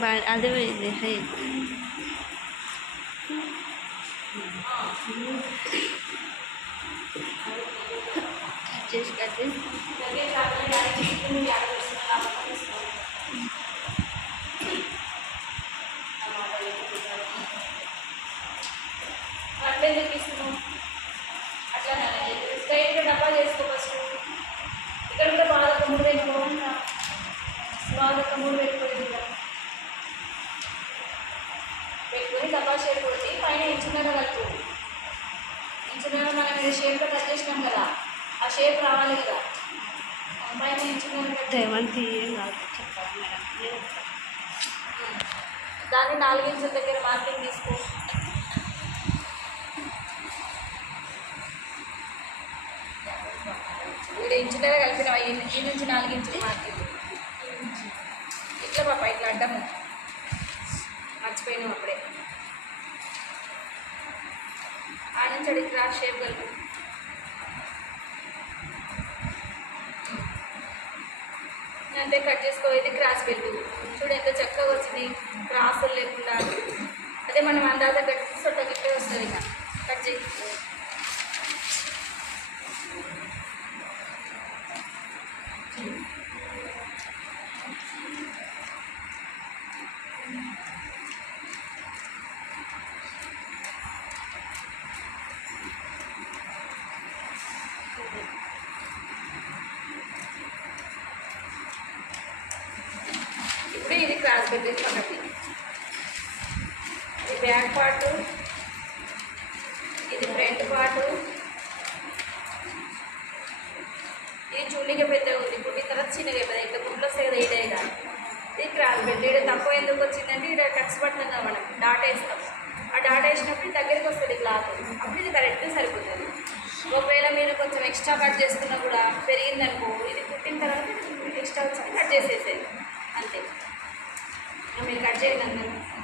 బా- అదే ఇది హై కట్ చేసి కట్ చేసి షేప్ కొట్టి పైన ఇంచున్నర కలుపు ఇంచున్నర మనం ఇది షేప్లో కట్ చేసినాం కదా. ఆ షేప్ రావాలి కదా. పైన ఇంచున్నర కట్ రేవంత్ ఏం కాదు మేడం. నేను దాన్ని నాలుగు ఇంచుల దగ్గర మార్కింగ్ తీసుకో. వీడు ఇంచున్నర కలిపిన ఈ నుంచి నాలుగు ఇంచులు మార్కింగ్. ఇట్లా పాప ఇట్లా అడ్డము మర్చిపోయినాం అప్పుడే ఆ నుంచి క్రాస్ షేప్ కలిపి. అంతే కట్ చేసుకో ఇది క్రాస్ బెల్ట్. చూడు ఎంత చక్కగా వచ్చింది క్రాసులు లేకుండా. అదే మనం అందాజ కట్ సొట్ట గిట్టే వస్తుంది ఇక. కట్ చేయి Thank you. క్రాస్ పెట్టేసి పక్కకి ఇది బ్యాక్ పార్ట్ ఇది ఫ్రంట్ పార్ట్. ఇది చూడీగా పెద్దగా ఉంది. ఇప్పుడు తర్వాత చిన్నగా అయిపోయింది ఇంకా గుడ్లు వస్తాయి కదా ఇది క్రాస్ పెట్టి ఇక్కడ తక్కువ ఎందుకు వచ్చిందంటే ఇక్కడ టక్స్ పడుతుంది కదా మనం. డాట్ వేస్తాం. ఆ డాట్ వేసినప్పుడు దగ్గరికి వస్తుంది క్లాత్. అప్పుడు ఇది కరెక్ట్గా సరిపోతుంది. ఒకవేళ మీరు కొంచెం ఎక్స్ట్రా కట్ చేసుకున్నా కూడా తర్వాత ఎక్స్ట్రా